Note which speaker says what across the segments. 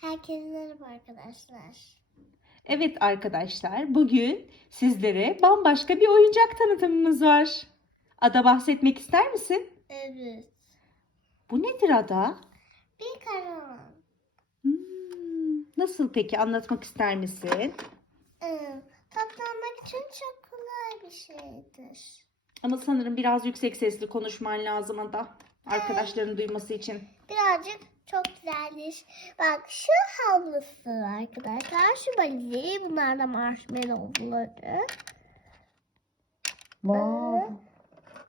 Speaker 1: Herkese merhaba arkadaşlar.
Speaker 2: Evet arkadaşlar, bugün sizlere bambaşka bir oyuncak tanıtımımız var. Ada bahsetmek ister misin?
Speaker 1: Evet.
Speaker 2: Bu nedir Ada?
Speaker 1: Bir karavan.
Speaker 2: Hmm, nasıl peki anlatmak ister misin?
Speaker 1: Ee, toplanmak için çok kolay bir şeydir.
Speaker 2: Ama sanırım biraz yüksek sesli konuşman lazım Ada. Arkadaşların duyması için.
Speaker 1: Birazcık çok güzeldir. Bak şu havlusu arkadaşlar. Şu valizi. Bunlar da marshmallowları.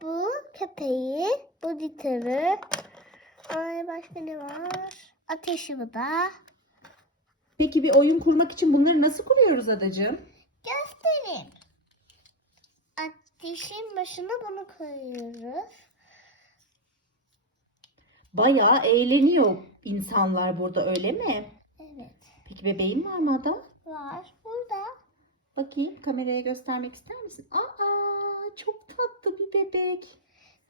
Speaker 1: Bu köpeği. Bu gitarı. Ay başka ne var? Ateşi bu da.
Speaker 2: Peki bir oyun kurmak için bunları nasıl kuruyoruz Adacığım?
Speaker 1: Göstereyim. Ateşin başına bunu koyuyoruz.
Speaker 2: Bayağı eğleniyor insanlar burada öyle mi?
Speaker 1: Evet.
Speaker 2: Peki bebeğin var mı Ada?
Speaker 1: Var. Burada.
Speaker 2: Bakayım kameraya göstermek ister misin? Aa çok tatlı bir bebek.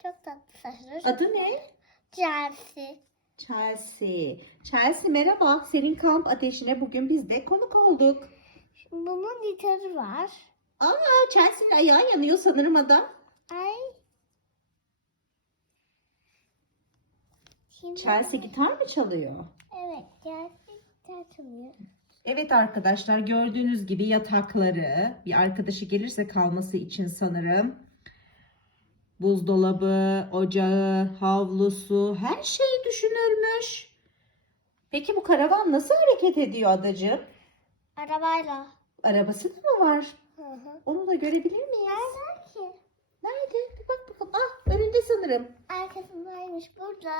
Speaker 1: Çok tatlı saçları.
Speaker 2: Adı ne?
Speaker 1: Chelsea.
Speaker 2: Chelsea. Chelsea merhaba. Senin kamp ateşine bugün biz de konuk olduk.
Speaker 1: Bunun gitarı var.
Speaker 2: Aa Chelsea'nin ayağı yanıyor sanırım adam.
Speaker 1: Ay. Şimdi
Speaker 2: Chelsea gitar mı çalıyor?
Speaker 1: Evet. Chelsea gitar çalıyor.
Speaker 2: Evet arkadaşlar gördüğünüz gibi yatakları bir arkadaşı gelirse kalması için sanırım buzdolabı, ocağı, havlusu her şeyi düşünülmüş. Peki bu karavan nasıl hareket ediyor adacığım?
Speaker 1: Arabayla.
Speaker 2: Arabası da mı var?
Speaker 1: Hı hı.
Speaker 2: Onu da görebilir miyiz?
Speaker 1: Nerede ki?
Speaker 2: Nerede? Bir bak bakalım. Ah önünde sanırım.
Speaker 1: Arkasındaymış burada.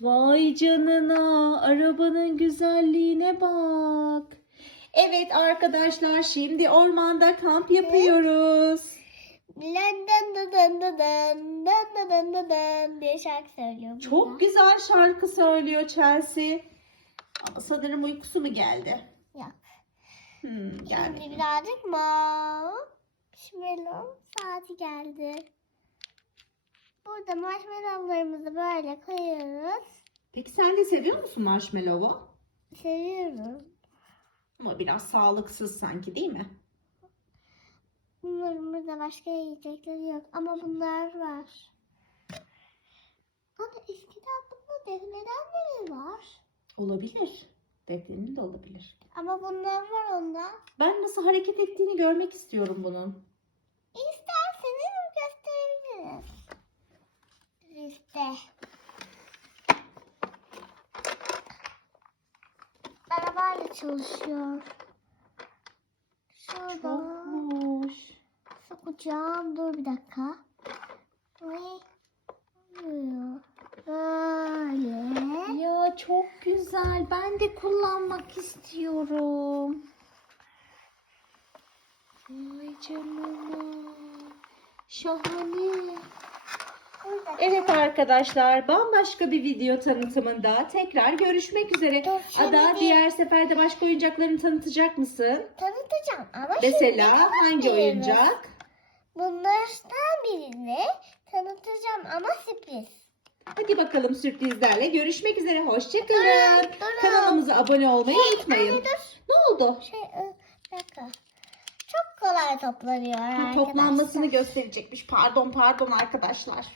Speaker 2: Vay canına arabanın güzelliğine bak. Evet arkadaşlar şimdi ormanda kamp yapıyoruz.
Speaker 1: Dın dın dın dın dın dın dın dın dın dın diye şarkı söylüyor.
Speaker 2: Çok güzel şarkı söylüyor Chelsea. Ama sanırım uykusu mu geldi?
Speaker 1: Yok.
Speaker 2: Hmm.
Speaker 1: Şimdi birazcık marshmallow saati geldi. Burada marshmallowlarımızı böyle koyuyoruz.
Speaker 2: Peki sen de seviyor musun marshmallow'u?
Speaker 1: Seviyorum.
Speaker 2: Ama biraz sağlıksız sanki değil mi?
Speaker 1: Bunların burada başka yiyecekleri yok ama bunlar var. Ama eskiden bunda defnedenleri var.
Speaker 2: Olabilir. Defnenin de olabilir.
Speaker 1: Ama bunlar var onda.
Speaker 2: Ben nasıl hareket ettiğini görmek istiyorum bunun.
Speaker 1: Çalışıyor. Şurada
Speaker 2: Çok hoş.
Speaker 1: sokacağım. Dur bir dakika. Oluyor. Böyle.
Speaker 2: Ya çok güzel. Ben de kullanmak istiyorum. Vay canına. Şahane. Evet arkadaşlar bambaşka bir video tanıtımında tekrar görüşmek üzere.
Speaker 1: Dur,
Speaker 2: Ada diğer seferde başka oyuncaklarını tanıtacak mısın?
Speaker 1: Tanıtacağım ama
Speaker 2: Mesela
Speaker 1: şimdi
Speaker 2: hangi oyuncak?
Speaker 1: Bunlardan birini tanıtacağım ama sürpriz.
Speaker 2: Hadi bakalım sürprizlerle görüşmek üzere. Hoşçakalın.
Speaker 1: Durun, durun.
Speaker 2: Kanalımıza abone olmayı
Speaker 1: Şey,
Speaker 2: unutmayın.
Speaker 1: anne dur.
Speaker 2: Ne oldu?
Speaker 1: Şey, e, bir dakika. Çok kolay toplanıyor arkadaşlar.
Speaker 2: Toplanmasını gösterecekmiş. Pardon pardon. Arkadaşlar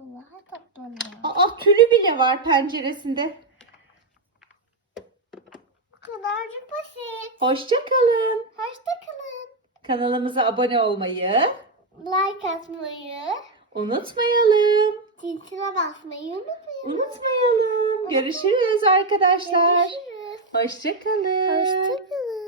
Speaker 1: kolay toplanıyor.
Speaker 2: Aa tülü bile var penceresinde.
Speaker 1: Bu kadarcık basit.
Speaker 2: Hoşçakalın.
Speaker 1: Hoşçakalın.
Speaker 2: Kanalımıza abone olmayı
Speaker 1: Like atmayı,
Speaker 2: unutmayalım.
Speaker 1: ziltine basmayı unutmayın.
Speaker 2: Unutmayalım. Görüşürüz arkadaşlar.
Speaker 1: Görüşürüz.
Speaker 2: Hoşçakalın.
Speaker 1: Hoşçakalın.